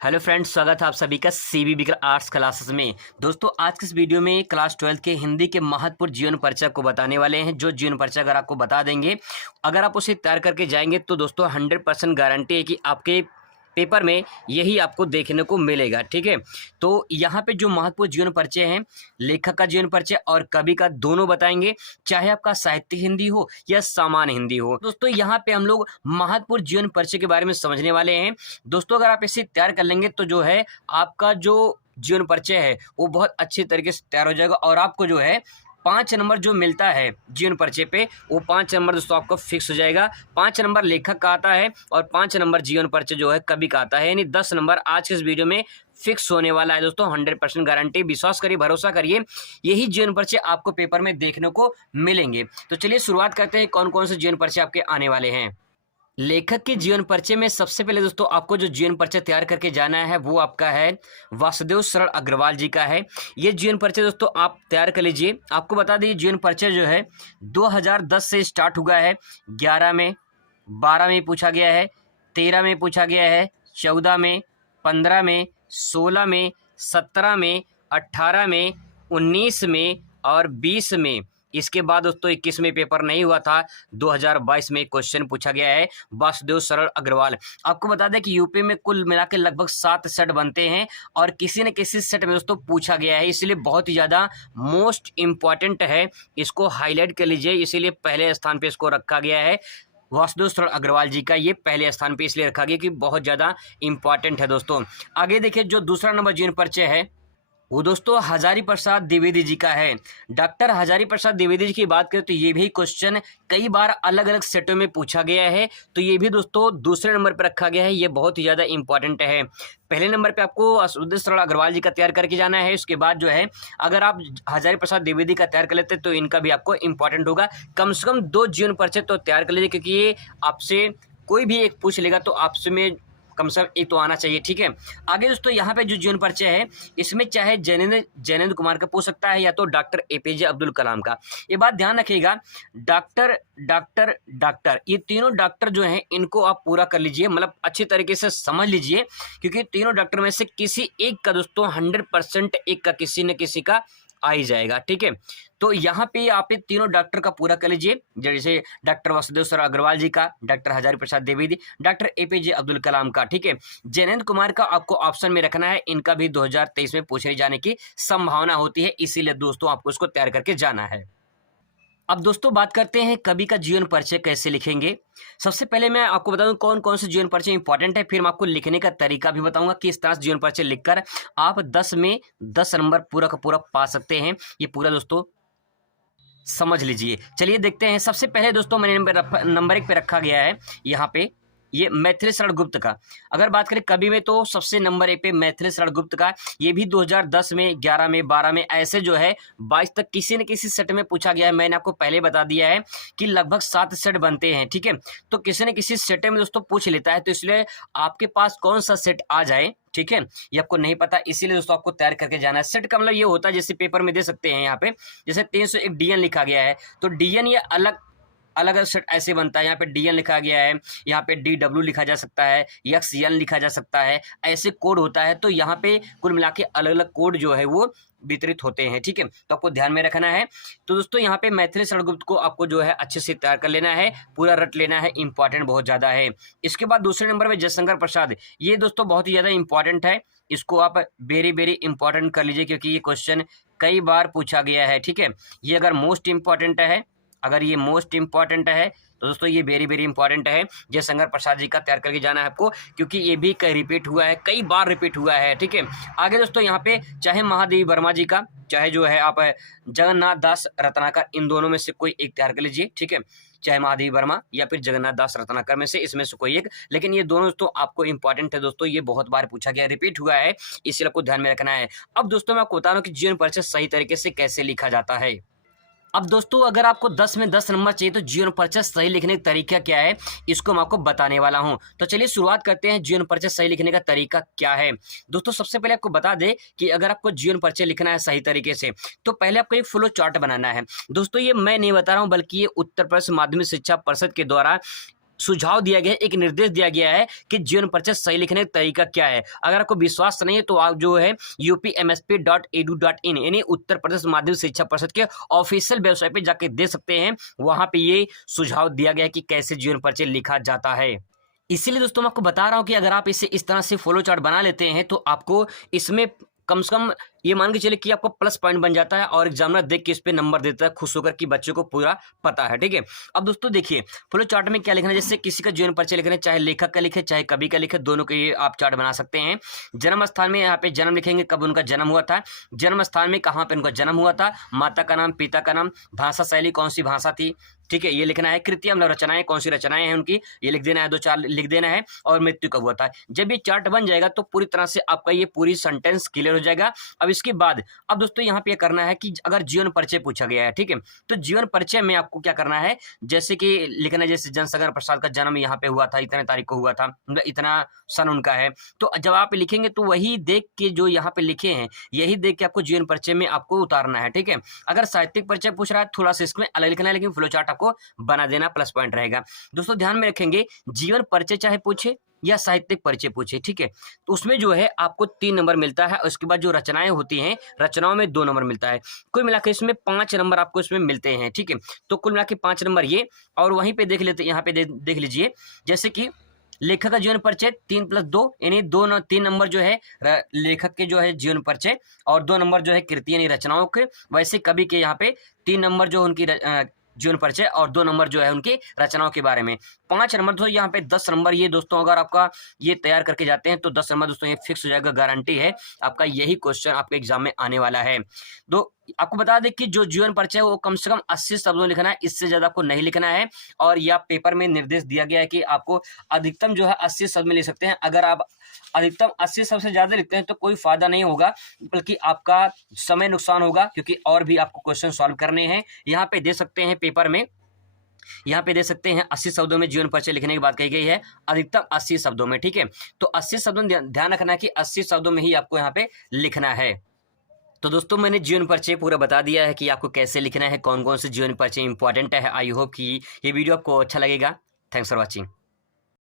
Hello friends, स्वागत है आप सभी का सीबीबी का आर्ट्स क्लासेस में। दोस्तों, आज के इस वीडियो में क्लास 12 के हिंदी के महत्वपूर्ण जीवन परिचय को बताने वाले हैं। जो जीवन परिचय अगर आपको बता देंगे, अगर आप उसे तैयार करके जाएंगे तो दोस्तों 100% गारंटी है कि आपके पेपर में यही आपको देखने को मिलेगा। ठीक है, तो यहाँ पे जो महत्वपूर्ण जीवन परिचय हैं, लेखक का जीवन परिचय और कवि का, दोनों बताएंगे, चाहे आपका साहित्य हिंदी हो या सामान्य हिंदी हो। दोस्तों, यहाँ पे हम लोग महत्वपूर्ण जीवन परिचय के बारे में समझने वाले हैं। दोस्तों, अगर आप इसे तैयार कर लेंगे तो जो है आपका जो जीवन परिचय है वो बहुत अच्छी तरीके से तैयार हो जाएगा और आपको जो है 5 नंबर जो मिलता है जीवन परिचय पे, वो 5 नंबर दोस्तों आपको फिक्स हो जाएगा। 5 नंबर लेखक का आता है और 5 नंबर जीवन परिचय जो है कवि का आता है, यानी 10 नंबर आज के इस वीडियो में फिक्स होने वाला है दोस्तों। 100% गारंटी, विश्वास करिए, भरोसा करिए, यही जीवन परिचय आपको पेपर में देखने को मिलेंगे। तो चलिए शुरुआत करते हैं, कौन कौन से जीवन परिचय आपके आने वाले हैं। लेखक के जीवन परिचय में सबसे पहले दोस्तों आपको जो जीवन परिचय तैयार करके जाना है वो आपका है वासुदेव शरण अग्रवाल जी का है। ये जीवन परिचय दोस्तों आप तैयार कर लीजिए। आपको बता दें, जीवन परिचय जो है 2010 से स्टार्ट हुआ है। 11 में, 12 में पूछा गया है, 13 में पूछा गया है, 14 में, 15 में, 16 में, 17 में, 18 में, 19 में और 20 में। इसके बाद दोस्तों 21 में पेपर नहीं हुआ था, 2022 में क्वेश्चन पूछा गया है वासुदेव शरण अग्रवाल। आपको बता दें कि यूपी में कुल मिला के लगभग 7 सेट बनते हैं और किसी न किसी सेट में दोस्तों पूछा गया है, इसलिए बहुत ही ज़्यादा मोस्ट इम्पॉर्टेंट है। इसको हाईलाइट कर लीजिए, इसीलिए पहले स्थान पे इसको रखा गया है। वासुदेव शरण अग्रवाल जी का ये पहले स्थान पे इसलिए रखा गया कि बहुत ज़्यादा इंपॉर्टेंट है दोस्तों। आगे देखिए, जो दूसरा नंबर जीवन परिचय है वो दोस्तों हजारी प्रसाद द्विवेदी जी का है। डॉक्टर हजारी प्रसाद द्विवेदी जी की बात करें तो ये भी क्वेश्चन कई बार अलग अलग सेटों में पूछा गया है, तो ये भी दोस्तों दूसरे नंबर पर रखा गया है। ये बहुत ही ज़्यादा इंपॉर्टेंट है। पहले नंबर पे आपको वासुदेव शरण अग्रवाल जी का तैयार करके जाना है। उसके बाद जो है अगर आप हजारी प्रसाद द्विवेदी का तैयार कर लेते तो इनका भी आपको इंपॉर्टेंट होगा। कम से कम 2 जीवन परिचय तो तैयार कर लीजिए, क्योंकि ये आपसे कोई भी एक पूछ लेगा तो आपसे में कम से कम एक तो आना चाहिए। ठीक है, आगे दोस्तों यहाँ पे जो जीवन परिचय है इसमें चाहे जैनेंद्र कुमार का पूछ सकता है या तो डॉक्टर एपीजे अब्दुल कलाम का। ये बात ध्यान रखिएगा, डॉक्टर डॉक्टर डॉक्टर, ये तीनों डॉक्टर जो हैं इनको आप पूरा कर लीजिए, मतलब अच्छी तरीके से समझ लीजिए, क्योंकि तीनों डॉक्टर में से किसी एक का दोस्तों 100% एक का किसी न किसी का आ ही जाएगा। ठीक है, तो यहाँ पे आप तीनों डॉक्टर का पूरा कर लीजिए, जैसे डॉक्टर वासुदेव शरण अग्रवाल जी का, doctor Hazari Prasad Dwivedi, doctor APJ Abdul Kalam का। ठीक है, जैनेंद्र कुमार का आपको ऑप्शन में रखना है, इनका भी 2023 में पूछे जाने की संभावना होती है, इसीलिए दोस्तों आपको इसको तैयार करके जाना है। अब दोस्तों बात करते हैं कवि का जीवन परिचय कैसे लिखेंगे। सबसे पहले मैं आपको बताऊं कौन कौन से जीवन परिचय इंपॉर्टेंट है, फिर मैं आपको लिखने का तरीका भी बताऊंगा कि इस तरह से जीवन परिचय लिखकर आप 10 में 10 नंबर पूरा का पूरा पा सकते हैं। ये पूरा दोस्तों समझ लीजिए। चलिए देखते हैं। सबसे पहले दोस्तों मैंने नंबर 1 पे रखा गया है यहाँ पे ये मैथिली शरण गुप्त का। अगर बात करें कवि में तो सबसे नंबर 1 पे मैथिली शरण गुप्त का। ये भी 2010 में, 11 में, 12 में, ऐसे जो है 22 तक किसी न किसी सेट में पूछा गया है। मैंने आपको पहले बता दिया है कि लगभग 7 सेट बनते हैं। ठीक है, तो किसी न किसी सेट में दोस्तों पूछ लेता है, तो इसलिए आपके पास कौन सा सेट आ जाए, ठीक है, ये आपको नहीं पता, इसीलिए दोस्तों आपको तैयार करके जाना है। सेट का मतलब ये होता है, जैसे पेपर में दे सकते हैं यहाँ पे, जैसे 301 डीएन लिखा गया है तो डीएन ये अलग अलग सेट ऐसे बनता है। यहाँ पे डीएन लिखा गया है, यहाँ पे डीडब्ल्यू लिखा जा सकता है, एक्सएन लिखा जा सकता है, ऐसे कोड होता है। तो यहाँ पे कुल मिला के अलग अलग कोड जो है वो वितरित होते हैं। ठीक है, तो आपको ध्यान में रखना है। तो दोस्तों यहाँ पे मैथिली शरण गुप्त को आपको जो है अच्छे से तैयार कर लेना है, पूरा रट लेना है, इंपॉर्टेंट बहुत ज़्यादा है। इसके बाद दूसरे नंबर पे जयशंकर प्रसाद, ये दोस्तों बहुत ही ज़्यादा इंपॉर्टेंट है, इसको आप वेरी वेरी इंपॉर्टेंट कर लीजिए, क्योंकि ये क्वेश्चन कई बार पूछा गया है। ठीक है, ये अगर मोस्ट इंपॉर्टेंट है, अगर ये मोस्ट इंपॉर्टेंट है तो दोस्तों ये वेरी वेरी इंपॉर्टेंट है। जयशंकर प्रसाद जी का तैयार करके जाना है आपको, क्योंकि ये भी कई रिपीट हुआ है, कई बार रिपीट हुआ है। ठीक है, आगे दोस्तों यहाँ पे चाहे महादेवी वर्मा जी का, चाहे जो है आप जगन्नाथ दास रत्नाकर, इन दोनों में से कोई एक तैयार कर लीजिए। ठीक है, चाहे महादेवी वर्मा या फिर जगन्नाथ दास रत्नाकर में से इसमें से कोई एक, लेकिन ये दोनों दोस्तों आपको इंपॉर्टेंट है दोस्तों, ये बहुत बार पूछा गया, रिपीट हुआ है, इसलिए आपको ध्यान में रखना है। अब दोस्तों मैं आपको बता रहा हूँ कि जीवन परिचय सही तरीके से कैसे लिखा जाता है। अब दोस्तों अगर आपको 10 में 10 नंबर चाहिए तो जीवन परिचय सही लिखने का तरीका क्या है, इसको मैं आपको बताने वाला हूं। तो चलिए शुरुआत करते हैं, जीवन परिचय सही लिखने का तरीका क्या है। दोस्तों सबसे पहले आपको बता दें कि अगर आपको जीवन परिचय लिखना है सही तरीके से तो पहले आपको एक फ्लो चार्ट बनाना है। दोस्तों ये मैं नहीं बता रहा हूं, बल्कि ये उत्तर प्रदेश माध्यमिक शिक्षा परिषद के द्वारा सुझाव दिया गया है, एक निर्देश दिया गया है कि जीवन परिचय सही लिखने का तरीका क्या है। अगर आपको विश्वास नहीं है तो आप जो है upmsp.edu.in यानी उत्तर प्रदेश माध्यमिक शिक्षा परिषद के ऑफिशियल वेबसाइट पे जाके दे सकते हैं। वहां पे ये सुझाव दिया गया है कि कैसे जीवन परिचय लिखा जाता है। इसीलिए दोस्तों मैं आपको बता रहा हूं कि अगर आप इसे इस तरह से फ्लो चार्ट बना लेते हैं तो आपको इसमें कम से कम ये मान के चलिए कि आपको प्लस पॉइंट बन जाता है और एग्जामिनर देख के इस पे नंबर देता है खुश होकर कि बच्चे को पूरा पता है। ठीक है, अब दोस्तों देखिए फ्लो चार्ट में क्या लिखना है। जैसे किसी का जीवन परिचय लिखना है, चाहे लेखक का लिखे चाहे कवि का लिखे, दोनों के ये आप चार्ट बना सकते हैं। जन्म स्थान में यहाँ पे जन्म लिखेंगे, कब उनका जन्म हुआ था, जन्म स्थान में कहाँ पे उनका जन्म हुआ था, माता का नाम, पिता का नाम, भाषा शैली कौन सी भाषा थी, ठीक है, ये लिखना है। कृतियां मतलब रचनाएं, कौन सी रचनाएं हैं उनकी, ये लिख देना है, 2-4 लिख देना है, और मृत्यु कब हुआ था। जब ये चार्ट बन जाएगा तो पूरी तरह से आपका ये पूरी सेंटेंस क्लियर हो जाएगा। अब इसके बाद अब दोस्तों यहाँ पे करना है कि अगर जीवन परिचय पूछा गया है, ठीक है, तो जीवन परिचय में आपको क्या करना है, जैसे कि लिखना है जैसे जनसागर प्रसाद का जन्म यहाँ पे हुआ था, इतने तारीख को हुआ था, मतलब इतना सन उनका है। तो जब आप लिखेंगे तो वही देख के जो यहाँ पे लिखे हैं यही देख के आपको जीवन परिचय में आपको उतारना है। ठीक है, अगर साहित्यिक परिचय पूछ रहा है थोड़ा सा इसमें अलग लिखना है, लेकिन फ्लो चार्ट आपको बना देना, प्लस पॉइंट रहेगा। दोस्तों ध्यान में रखेंगे जीवन परिचय चाहे पूछे या साहित्यिक परिचय पूछे, ठीक है, तो उसमें जो है आपको 3 नंबर मिलता है। उसके बाद जो रचनाएं होती हैं रचनाओं में 2 नंबर मिलता है। कुल मिलाकर इसमें 5 नंबर आपको इसमें मिलते हैं। ठीक है, तो कुल मिलाकर 5 नंबर ये, और वहीं पे देख लेते, यहाँ पे देख लीजिए जैसे कि लेखक का जीवन परिचय 3+2 यानी 3 नंबर जो है लेखक के जो है जीवन परिचय, और 2 नंबर जो है कृति यानी रचनाओं के। वैसे कवि के यहाँ पे 3 नंबर जो उनकी जीवन परिचय और 2 नंबर जो है उनकी रचनाओं के बारे में। 5 नंबर तो यहाँ पे 10 नंबर ये दोस्तों अगर आपका ये तैयार करके जाते हैं तो 10 नंबर दोस्तों ये फिक्स हो जाएगा, गारंटी है आपका यही क्वेश्चन आपके एग्जाम में आने वाला है। तो आपको बता दें कि जो जीवन परिचय है वो कम से कम 80 शब्दों में लिखना है, इससे ज्यादा आपको नहीं लिखना है। और यह पेपर में निर्देश दिया गया है कि आपको अधिकतम जो है 80 शब्द में लिख सकते हैं। अगर आप अधिकतम 80 शब्द से ज्यादा लिखते हैं तो कोई फायदा नहीं होगा, बल्कि आपका समय नुकसान होगा, क्योंकि और भी आपको क्वेश्चन सॉल्व करने हैं। यहाँ पे दे सकते हैं पेपर में, यहाँ पे दे सकते हैं 80 शब्दों में जीवन परिचय लिखने की बात कही गई है, अधिकतम 80 शब्दों में। ठीक है, तो 80 शब्दों में ध्यान रखना है कि 80 शब्दों में ही आपको यहाँ पे लिखना है। तो दोस्तों मैंने जीवन परिचय पूरा बता दिया है कि आपको कैसे लिखना है, कौन कौन से जीवन परिचय इंपॉर्टेंट है। आई होप कि ये वीडियो आपको अच्छा लगेगा। Thanks for watching.